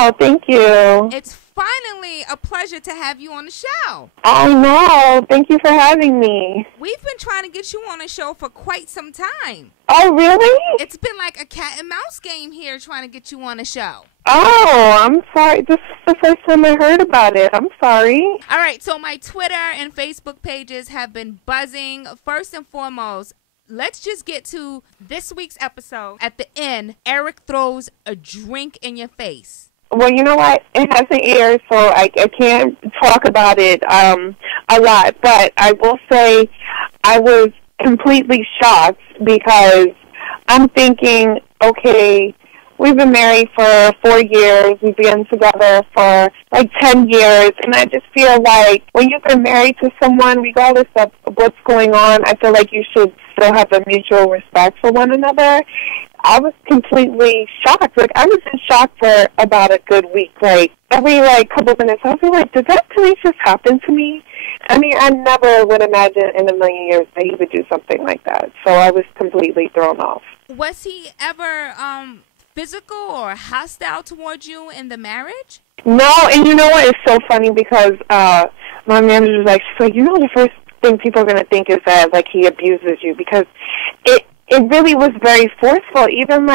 Oh, thank you. It's finally a pleasure to have you on the show. I know. Thank you for having me. We've been trying to get you on the show for quite some time. Oh, really? It's been like a cat and mouse game here trying to get you on the show. Oh, I'm sorry. This is the first time I heard about it. I'm sorry. All right, so my Twitter and Facebook pages have been buzzing. First and foremost, let's just get to this week's episode. At the end, Eric throws a drink in your face. Well, you know what? It hasn't aired, so I can't talk about it a lot. But I will say I was completely shocked because I'm thinking, okay, we've been married for 4 years. We've been together for like 10 years. And I just feel like when you've been married to someone, regardless of what's going on, I feel like you should still have a mutual respect for one another. I was completely shocked. Like, I was in shock for about a good week. Like, every, couple minutes, I was like, did that really just happen to me? I mean, I never would imagine in a million years that he would do something like that. So I was completely thrown off. Was he ever physical or hostile towards you in the marriage? No, and you know what? It's so funny because my manager was like, she's like, the first thing people are going to think is that, he abuses you, because it really was very forceful. Even,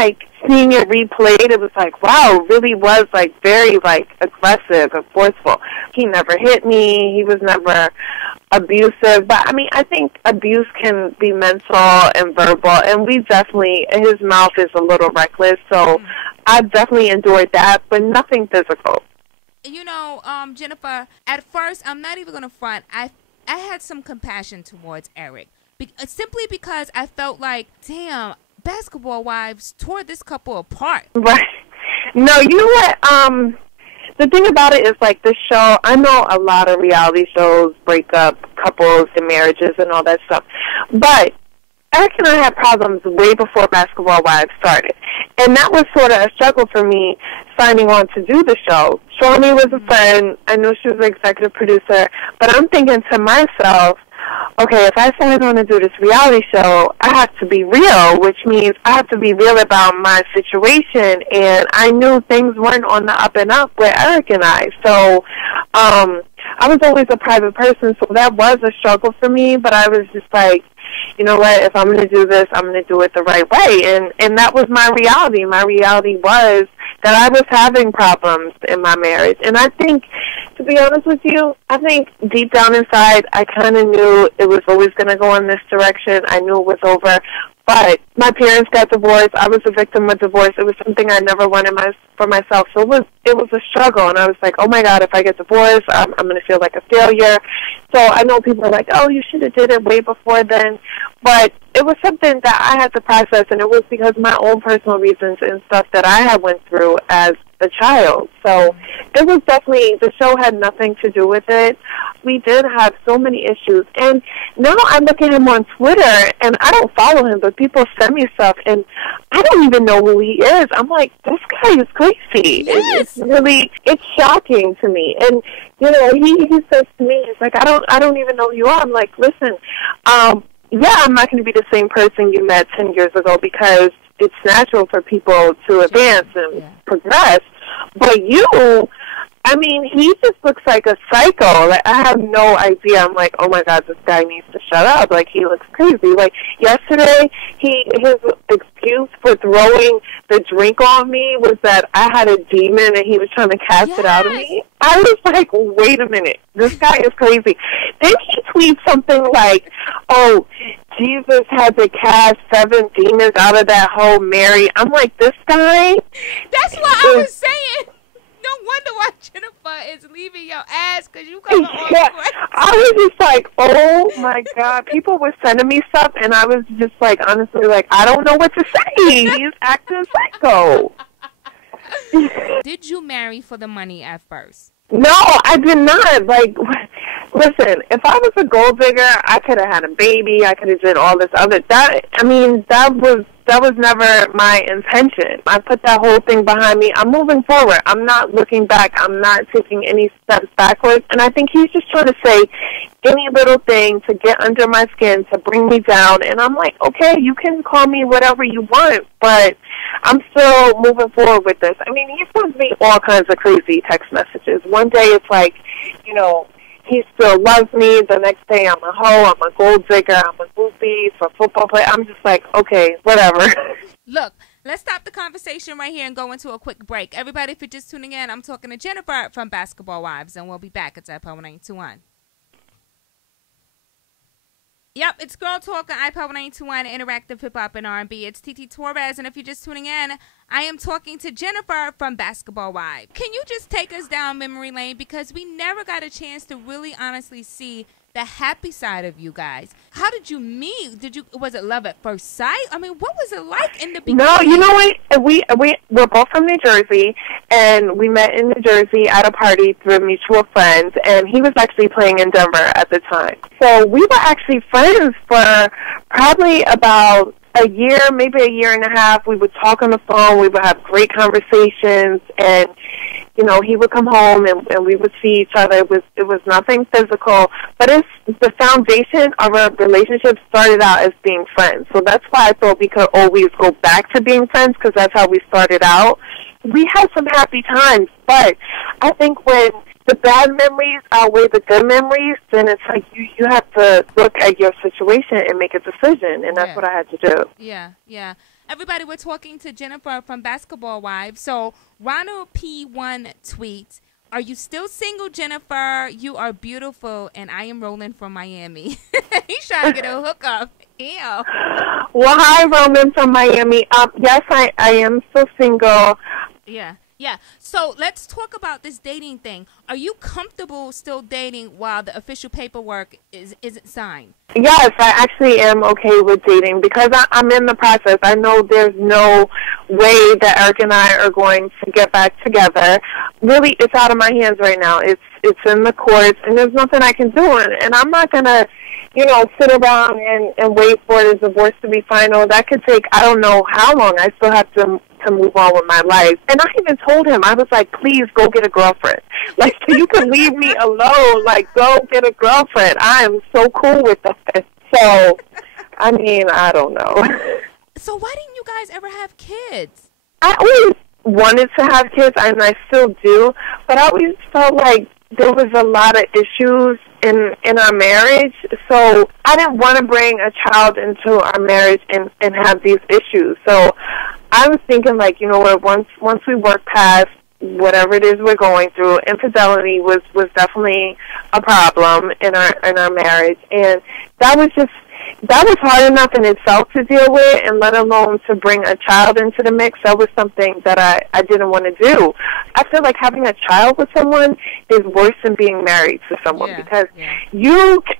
seeing it replayed, it was like, wow, it really was, very, aggressive and forceful. He never hit me. He was never abusive. But, I mean, I think abuse can be mental and verbal, and his mouth is a little reckless, so I've definitely enjoyed that, but nothing physical. Jennifer, at first, I'm not even going to front. I had some compassion towards Eric. Simply because I felt like, damn, Basketball Wives tore this couple apart. Right. No, you know what? The thing about it is, the show, I know a lot of reality shows break up couples and marriages and all that stuff, but Eric and I had problems way before Basketball Wives started, and that was sort of a struggle for me signing on to do the show. Shawnee was a friend. I know she was the executive producer, but I'm thinking to myself, okay, if I sign on to do this reality show, I have to be real, which means I have to be real about my situation. And I knew things weren't on the up and up with Eric and I. So I was always a private person, so that was a struggle for me. But I was just like, you know what, if I'm going to do this, I'm going to do it the right way. And that was my reality. My reality was that I was having problems in my marriage. And I think, to be honest with you, I think deep down inside, I kind of knew it was always going to go in this direction. I knew it was over. But my parents got divorced. I was a victim of divorce. It was something I never wanted for myself. So it was a struggle. And I was like, oh, my God, if I get divorced, I'm going to feel like a failure. So I know people are like, oh, you should have did it way before then. But it was something that I had to process, and it was because of my own personal reasons and stuff that I had went through as a child. So it was definitely, the show had nothing to do with it. We did have so many issues. And now I look at him on Twitter, and I don't follow him, but people send me stuff, and I don't even know who he is. I'm like, this guy is crazy. Yes. It's shocking to me. And, he says to me, he's like, I don't even know who you are. I'm like, listen, yeah, I'm not going to be the same person you met 10 years ago, because it's natural for people to advance and progress. But I mean, he just looks like a psycho. I have no idea. I'm like, oh my God, this guy needs to shut up. He looks crazy. Yesterday, his excuse for throwing the drink on me was that I had a demon and he was trying to cast it out of me. I was like, wait a minute, this guy is crazy. Then he tweets something like, oh, Jesus had to cast 7 demons out of that whole Mary. I'm like, this guy? That's what I was saying. No wonder why Jennifer is leaving your ass, because you come on. Yeah, I was just like, oh my God. People were sending me stuff, and I was just honestly, I don't know what to say. He's acting psycho. Did you marry for the money at first? No, I did not. Listen, if I was a gold digger, I could have had a baby. I could have did all this other. That was that was never my intention. I put that whole thing behind me. I'm moving forward. I'm not looking back. I'm not taking any steps backwards. And I think he's just trying to say any little thing to get under my skin, to bring me down. And I'm like, okay, you can call me whatever you want, but I'm still moving forward with this. I mean, he sends me all kinds of crazy text messages. One day it's like, you know, he still loves me. The next day I'm a hoe, I'm a gold digger, I'm a groupie for football play. I'm just like, okay, whatever. Look, let's stop the conversation right here and go into a quick break. Everybody, if you're just tuning in, I'm talking to Jennifer from Basketball Wives, and we'll be back. It's iPower 921. Yep, it's Girl Talk on iPower 921, Interactive Hip Hop and R&B. It's TT Torrez, and if you're just tuning in, I am talking to Jennifer from Basketball Wives. Can you just take us down memory lane, because we never got a chance to really honestly see the happy side of you guys. How did you meet? Was it love at first sight? I mean, what was it like in the beginning? No, you know what? We're both from New Jersey, and we met in New Jersey at a party through mutual friends, and he was actually playing in Denver at the time. So we were actually friends for probably about a year, maybe a year and a half. We would talk on the phone. We would have great conversations, and you know, he would come home and we would see each other. It was nothing physical, but it's the foundation of our relationship started out as being friends. So that's why I thought we could always go back to being friends, because that's how we started out. We had some happy times, but I think when the bad memories outweigh the good memories, then it's like you have to look at your situation and make a decision, and that's what I had to do. Yeah. Everybody, we're talking to Jennifer from Basketball Wives. So Ronald P1 tweets, "Are you still single, Jennifer? You are beautiful, and I am rolling from Miami." He's trying to get a hookup. Ew. Well, hi, Roman from Miami. Yes, I am still single. Yeah. So let's talk about this dating thing. Are you comfortable still dating while the official paperwork isn't signed? Yes, I actually am okay with dating, because I'm in the process. I know there's no way that Eric and I are going to get back together. Really, it's out of my hands right now. It's in the courts, and there's nothing I can do. And I'm not going to, you know, sit around and wait for the divorce to be final. That could take, I don't know how long. I still have to move on with my life. And I even told him, I was like, please go get a girlfriend. Like, so you can leave me alone. Like, go get a girlfriend. I am so cool with that. So, I mean, I don't know. So why didn't you guys ever have kids? I always wanted to have kids, and I still do, but I always felt like there was a lot of issues in our marriage, so I didn't want to bring a child into our marriage and have these issues. So I was thinking, like, you know what, once we work past whatever it is we're going through, infidelity was definitely a problem in our marriage, and that was hard enough in itself to deal with, and let alone to bring a child into the mix. That was something that I didn't want to do. I feel like having a child with someone is worse than being married to someone, because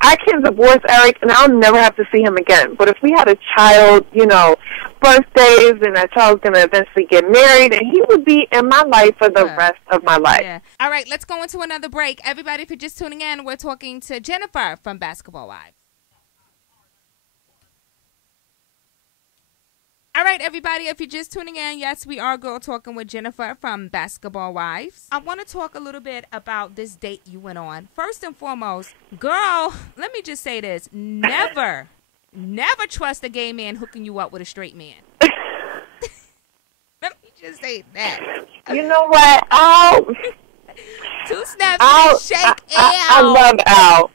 I can divorce Eric and I'll never have to see him again. But if we had a child, you know, birthdays, and that child's going to eventually get married, and he would be in my life for the rest of my life. Yeah. All right, let's go into another break. Everybody, if you're just tuning in, we're talking to Jennifer from Basketball Wives. All right, everybody, if you're just tuning in, yes, we are Girl Talking with Jennifer from Basketball Wives. I want to talk a little bit about this date you went on. First and foremost, girl, let me just say this. Never trust a gay man hooking you up with a straight man. Let me just say that. You know what? Two snaps and shake I love Al.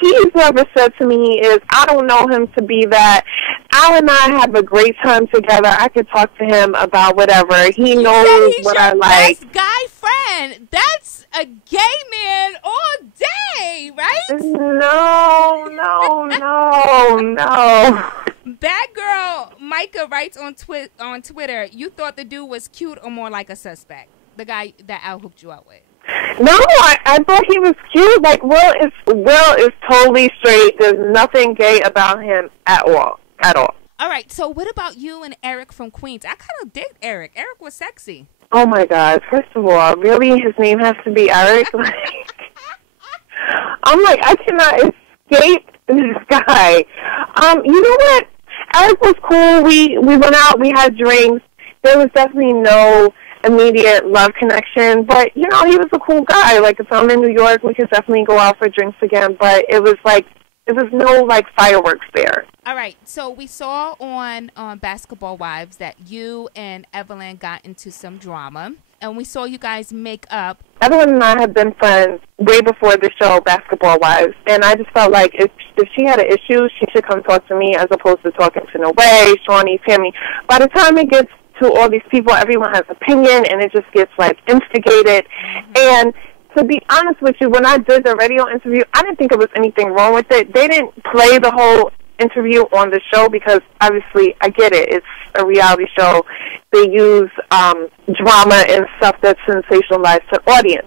He's never said to me I don't know him to be that. Al and I have a great time together. I could talk to him about whatever. He knows what I like. Best guy friend. That's a gay man all day, right? No. Bad girl Micah writes on Twitter, you thought the dude was cute or more like a suspect? The guy that Al hooked you up with. No, I thought he was cute. Like, Will is totally straight. There's nothing gay about him at all. All right, so what about you and Eric from Queens? I kind of dig Eric. Eric was sexy. Oh, my God. First of all, really, his name has to be Eric? I'm like, I cannot escape this guy. You know what? Eric was cool. We went out. We had drinks. There was definitely no immediate love connection, but he was a cool guy. Like, if I'm in New York, we could definitely go out for drinks again. But it was no like fireworks there. All right, so we saw on Basketball Wives that you and Evelyn got into some drama, and we saw you guys make up. Evelyn and I had been friends way before the show Basketball Wives, and I just felt like if she had an issue, she should come talk to me as opposed to talking to Noe, Shawnee, Tammy. By the time it gets to all these people, everyone has opinion, and it just gets like instigated. And to be honest with you, when I did the radio interview, I didn't think there was anything wrong with it. They didn't play the whole interview on the show because obviously I get it. It's a reality show. They use drama and stuff that's sensationalized to the audience.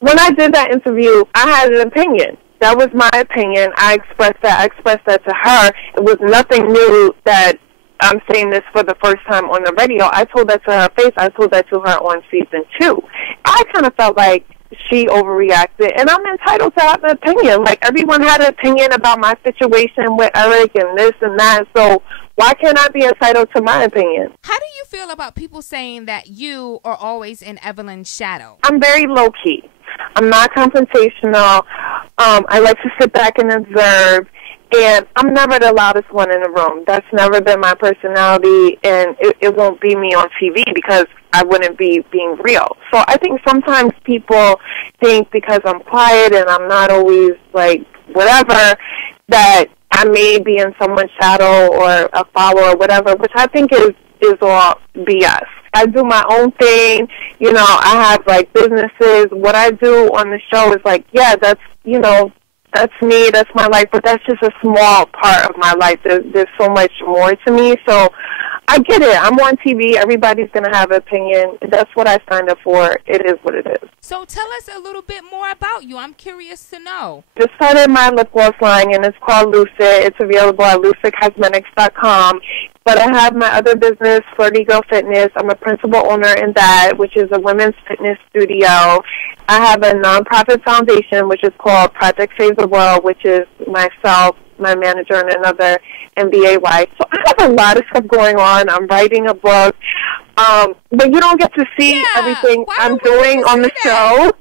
When I did that interview, I had an opinion. That was my opinion. I expressed that. I expressed that to her. It was nothing new that I'm saying this for the first time on the radio. I told that to her face. I told that to her on season 2. I kind of felt like she overreacted, and I'm entitled to have an opinion. Like, everyone had an opinion about my situation with Eric and this and that, so why can't I be entitled to my opinion? How do you feel about people saying that you are always in Evelyn's shadow? I'm very low-key. I'm not confrontational. I like to sit back and observe, and I'm never the loudest one in the room. That's never been my personality, and it won't be me on TV because I wouldn't be being real. So I think sometimes people think because I'm quiet and I'm not always, like, whatever, that I may be in someone's shadow or a follower or whatever, which I think is all BS. I do my own thing. I have, like, businesses. What I do on the show is, like, yeah, that's me, that's my life, but that's just a small part of my life. There's so much more to me, so I get it. I'm on TV. Everybody's going to have an opinion. That's what I signed up for. It is what it is. So tell us a little bit more about you. I'm curious to know. Just started my lip gloss line, and it's called Lucid. It's available at lucidcosmetics.com. But I have my other business, Flirty Girl Fitness. I'm a principal owner in that, which is a women's fitness studio. I have a nonprofit foundation, which is called Project Save the World, which is myself, my manager, and another MBA wife. So I have a lot of stuff going on. I'm writing a book. But you don't get to see everything I'm doing on the show.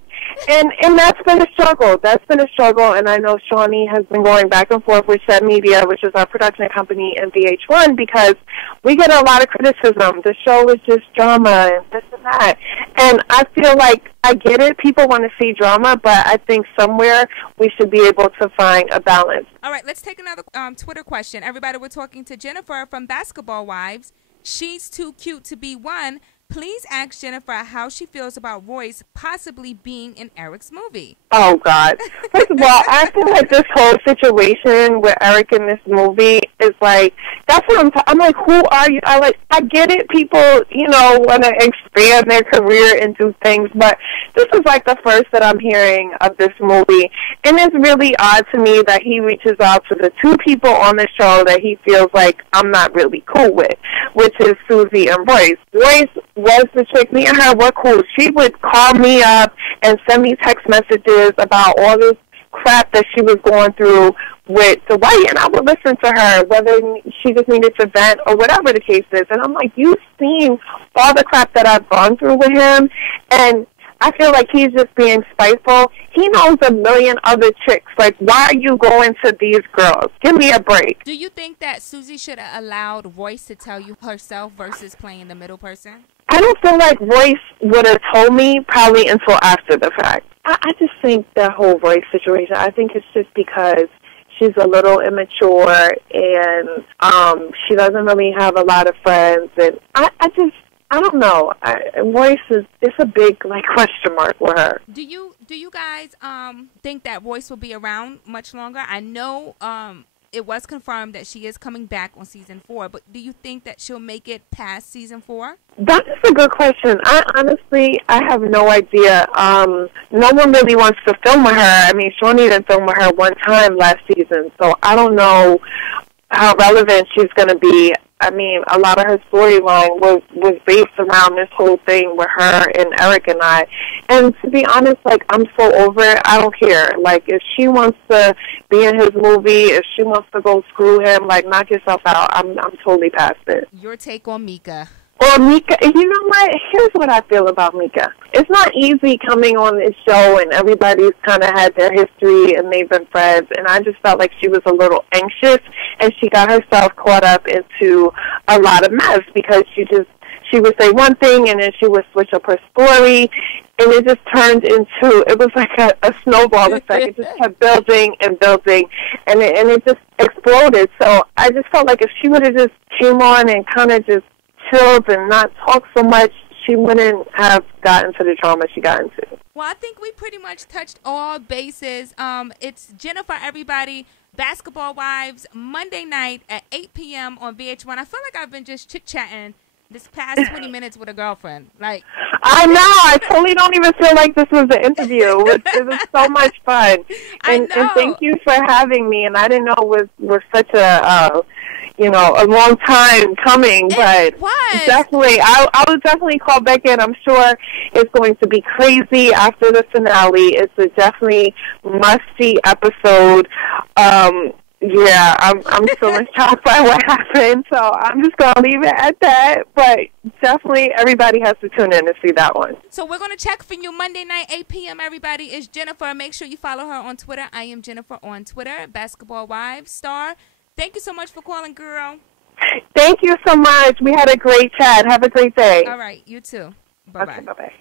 And that's been a struggle. That's been a struggle, and I know Shawnee has been going back and forth with Shed Media, which is our production company, and VH1, because we get a lot of criticism. The show is just drama and this and that. And I feel like I get it. People want to see drama, but I think somewhere we should be able to find a balance. All right, let's take another Twitter question. Everybody, we're talking to Jennifer from Basketball Wives. She's too cute to be one. Please ask Jennifer how she feels about Royce possibly being in Eric's movie. Oh, God. First of all, I feel like this whole situation with Eric in this movie is like, that's what I'm like, who are you? I get it. People, want to expand their career and do things, but this is like the first that I'm hearing of this movie. And it's really odd to me that he reaches out to the two people on the show that he feels like I'm not really cool with, which is Susie and Royce. Royce was the chick. Me and her were cool. She would call me up and send me text messages about all this crap that she was going through with the white, and I would listen to her, whether she just needed to vent or whatever the case is. And I'm like, you've seen all the crap that I've gone through with him, and I feel like he's just being spiteful. He knows a million other chicks. Like, why are you going to these girls? Give me a break. Do you think that Susie should have allowed Royce to tell you herself versus playing the middle person? I don't feel like Royce would have told me probably until after the fact. I just think that whole Royce situation, I think it's just because she's a little immature and she doesn't really have a lot of friends. And I don't know. Royce it's a big question mark with her. Do you guys think that Royce will be around much longer? I know it was confirmed that she is coming back on season 4, but do you think that she'll make it past season 4? That is a good question. I have no idea. No one really wants to film with her. I mean, Shawnee didn't film with her one time last season, so I don't know how relevant she's going to be. I mean, a lot of her storyline was based around this whole thing with her and Eric and I. And to be honest, like, I'm so over it. I don't care. Like, if she wants to be in his movie, if she wants to go screw him, like, knock yourself out. I'm totally past it. Your take on Mika? Or Mika, you know what? Here's what I feel about Mika. It's not easy coming on this show and everybody's kind of had their history and they've been friends. And I just felt like she was a little anxious and she got herself caught up into a lot of mess because she would say one thing and then she would switch up her story. And it just turned into, it was like a snowball effect. It just kept building and building, and it just exploded. So I just felt like if she would have just came on and kind of just chilled and not talked so much, she wouldn't have gotten to the trauma she got into. Well, I think we pretty much touched all bases. It's Jennifer, everybody. Basketball Wives, Monday night at 8 p.m. on VH1. I feel like I've been just chit-chatting this past 20 minutes with a girlfriend. Like, I know. I totally don't even feel like this was an interview. It was so much fun. And thank you for having me. And I didn't know it was such a long time coming. But definitely, I will definitely call back in. I'm sure it's going to be crazy after the finale. It's a definitely must-see episode. Yeah, I'm still in shock by what happened, so I'm just going to leave it at that. But definitely everybody has to tune in to see that one. So we're going to check for you Monday night, 8 p.m., everybody. It's Jennifer. Make sure you follow her on Twitter. I am Jennifer on Twitter, Basketball Wives star. Thank you so much for calling, girl. Thank you so much. We had a great chat. Have a great day. All right, you too. Bye-bye. Okay, bye-bye.